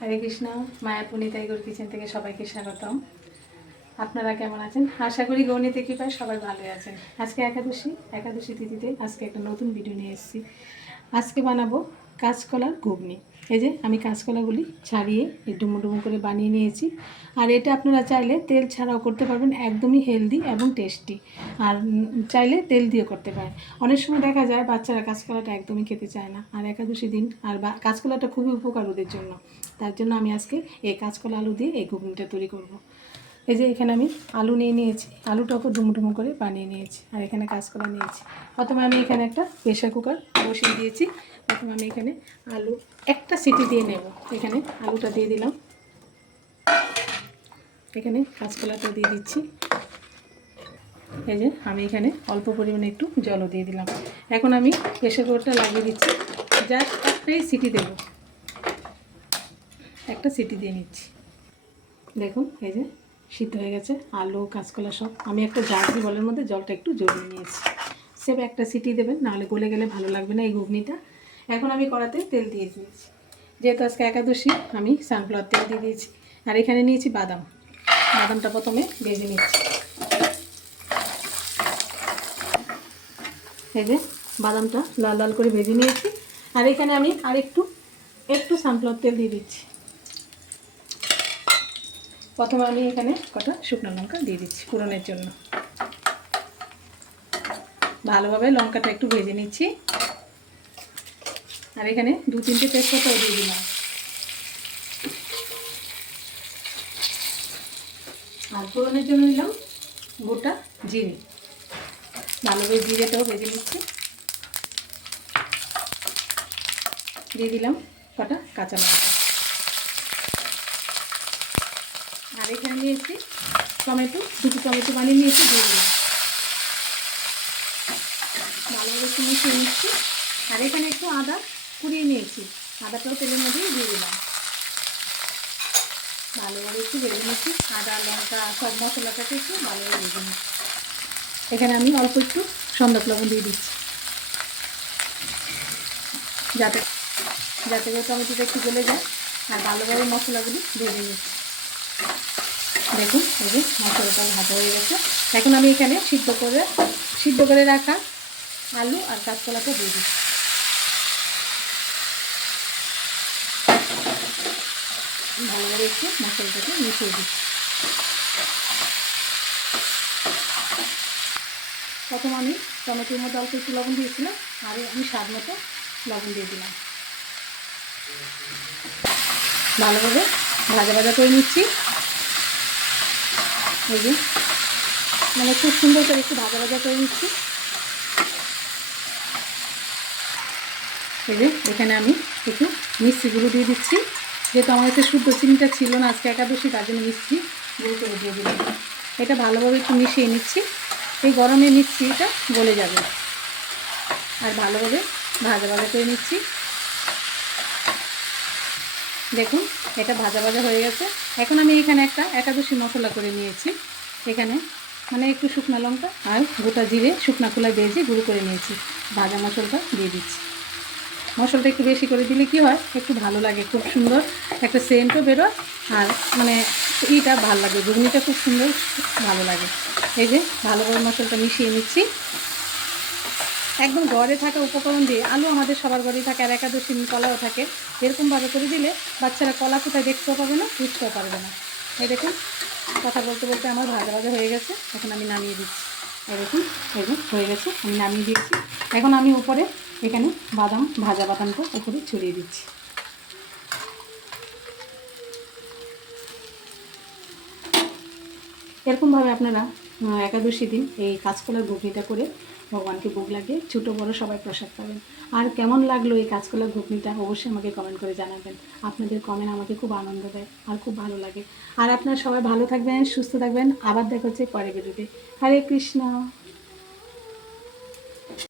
হরে Krishna. Mayapur Nitai Gour kitchen থেকে সবাইকে স্বাগতম। আপনারা কেমন আছেন? আশা করি গৌরনীতি কৃপায় সবাই ভালোই আছেন। আজকে একাদশী তিথিতে আজকে একটা নতুন ভিডিও নিয়ে এসেছি। আজকে বানাবো কাঁচকলার ঘুগনি। এই যে আমি কাঁচকলাগুলি ছাড়িয়ে ডুমো ডুমো করে বানিয়ে নিয়েছি। আর এটা আপনারা চাইলে তেল ছাড়াও করতে পারবেন, একদমই হেলদি এবং টেস্টি। আর চাইলে তেল দিয়ে করতে পারেন। অনেক সময় দেখা যায় বাচ্চারা কাঁচকলাটা একদমই খেতে চায় না, আর একাদশী দিন আর কাঁচকলাটা খুবই উপকার ওদের জন্য। তার জন্য আমি আজকে এই কাঁচকলা আলু দিয়ে এই ঘুগনিটা তৈরি করব। এই যে এখানে আমি আলু নিয়ে নিয়েছি, আলুটাকে ডুমো ডুমো করে বানিয়ে নিয়েছি, আর এখানে কাঁচকলা নিয়েছি। প্রথমে আমি এখানে একটা প্রেশার কুকার বসিয়ে দিয়েছি। প্রথমে আমি এখানে আলু একটা সিটি দিয়ে নেব। এখানে আলুটা দিয়ে দিলাম, এখানে কাঁচকলাটা দিয়ে দিচ্ছি। এই যে আমি এখানে অল্প পরিমাণে একটু জলও দিয়ে দিলাম। এখন আমি প্রেশার কুকারটা লাগিয়ে দিচ্ছি, জাস্ট একটাই সিটি দেব, একটা সিটি দিয়ে নিচ্ছি। দেখুন এই যে সিদ্ধ হয়ে গেছে আলু কাঁচকলা সব। আমি একটা জার্জি বলের মধ্যে জলটা একটু জড়িয়ে নিয়েছি। সেভ একটা সিটি দেবেন, নাহলে গলে গেলে ভালো লাগবে না এই ঘুগনিটা। এখন আমি কড়াতে তেল দিয়ে দিয়েছি, যেহেতু আজকে একাদশী আমি সানফ্লাওয়ার তেল দিয়ে দিয়েছি। আর এখানে নিয়েছি বাদাম, বাদামটা প্রথমে ভেজে নিচ্ছি। এই যে বাদামটা লাল লাল করে ভেজে নিয়েছি। আর এখানে আমি আর একটু সানফ্লাওয়ার তেল দিয়ে দিচ্ছি। প্রথমে আমি এখানে কটা শুকনো লঙ্কা দিয়ে দিচ্ছি ফোড়নের জন্য। ভালোভাবে লঙ্কাটা একটু ভেজে নিচ্ছি। আর এখানে 2-3টে তেজপাতাও দিয়ে দিলাম। আর ফোড়নের জন্য নিলাম গোটা জিরে। ভালোভাবে জিরেটাও ভেজে নিচ্ছি। দিয়ে দিলাম কটা কাঁচা লঙ্কা। আর এখানে নিয়েছি দুটো টমেটো বানিয়ে নিয়েছি, দিয়ে দিলাম। ভালোভাবে একটু মিশিয়ে নিচ্ছি। আর এখানে একটু আদা কুড়িয়ে নিয়েছি, আদাটাও তেলের মধ্যেই দিয়ে দিলাম। ভালোভাবে একটু ভেজে নিচ্ছি। আদা লঙ্কা সব মশলাটাকে একটু ভালোভাবে ভেজে নিচ্ছি। এখানে আমি অল্প একটু সন্দেশ লবণ দিয়ে দিচ্ছি, যাতে টমেটোটা একটু গলে যায়। আর ভালোভাবে মশলাগুলি ভেজে নিচ্ছি। দেখুন এই যে মশলাটা ভাজা হয়ে গেছে। এখন আমি এখানে সিদ্ধ করে রাখা আলু আর কাঁচকলাটা দিয়ে দিচ্ছি। ভালোভাবে একটু মশলাটাকে মিশিয়ে দিচ্ছি। প্রথম আমি টমেটোর মধ্যে অল্প একটু লবণ দিয়েছিলাম, আর আমি স্বাদ মতো লবণ দিয়ে দিলাম। ভালোভাবে ভাজা করে নিচ্ছি। এই যে মানে খুব সুন্দর করে একটু ভাজা করে নিচ্ছি। এই যে এখানে আমি একটু মিষ্টি গুঁড়ো দিয়ে দিচ্ছি, যেহেতু আমার কাছে শুদ্ধ চিনিটা ছিল না আজকে একাদশী, তার জন্য মিষ্টি গুঁড়ো করে দিয়ে দিলাম। এটা ভালোভাবে একটু মিশিয়ে নিচ্ছি। এই গরমে মিষ্টিটা গলে যাবে। আর ভালোভাবে ভাজা করে নিচ্ছি। দেখুন এটা ভাজা হয়ে গেছে। এখন আমি এখানে একটা একাদশী মশলা করে নিয়েছি। এখানে মানে একটু শুকনো লঙ্কা আর গোটা জিরে শুকনো খোলায় ভেজে গুঁড়ো করে নিয়েছি। ভাজা মশলাটা দিয়ে দিচ্ছি। মশলাটা একটু বেশি করে দিলে কি হয়, একটু ভালো লাগে, খুব সুন্দর একটা সেন্টও বেরোয়। আর মানে এইটা ভালো লাগে, ঘুগনিটা খুব সুন্দর ভালো লাগে। এই যে ভালোভাবে মশলাটা মিশিয়ে নিচ্ছি। একদম ঘরে থাকা উপকরণ দিয়ে, আলু আমাদের সবার ঘরেই থাকে, আর একাদশী কলাও থাকে। এরকমভাবে করে দিলে বাচ্চারা কলা কোথায় দেখতেও পাবে না, বুঝতেও পারবে না। এই দেখুন কথা বলতে বলতে আমার ভাজা হয়ে গেছে। এখন আমি নামিয়ে দিচ্ছি। এই দেখুন এই যে হয়ে গেছে, আমি নামিয়ে দিচ্ছি। এখন আমি উপরে এখানে ভাজা বাদামটা উপরে ছড়িয়ে দিচ্ছি। এরকমভাবে আপনারা একাদশী দিন এই কাঁচকলার ঘুগনিটা করে ভগবানকে ভোগ লাগিয়ে ছোটো বড়ো সবাই প্রসাদ পাবেন। আর কেমন লাগলো এই কাঁচকলার ঘুগনিটা অবশ্যই আমাকে কমেন্ট করে জানাবেন। আপনাদের কমেন্ট আমাকে খুব আনন্দ দেয় আর খুব ভালো লাগে। আর আপনারা সবাই ভালো থাকবেন, সুস্থ থাকবেন। আবার দেখা হচ্ছে পরের ভিডিওতে। হরে কৃষ্ণ।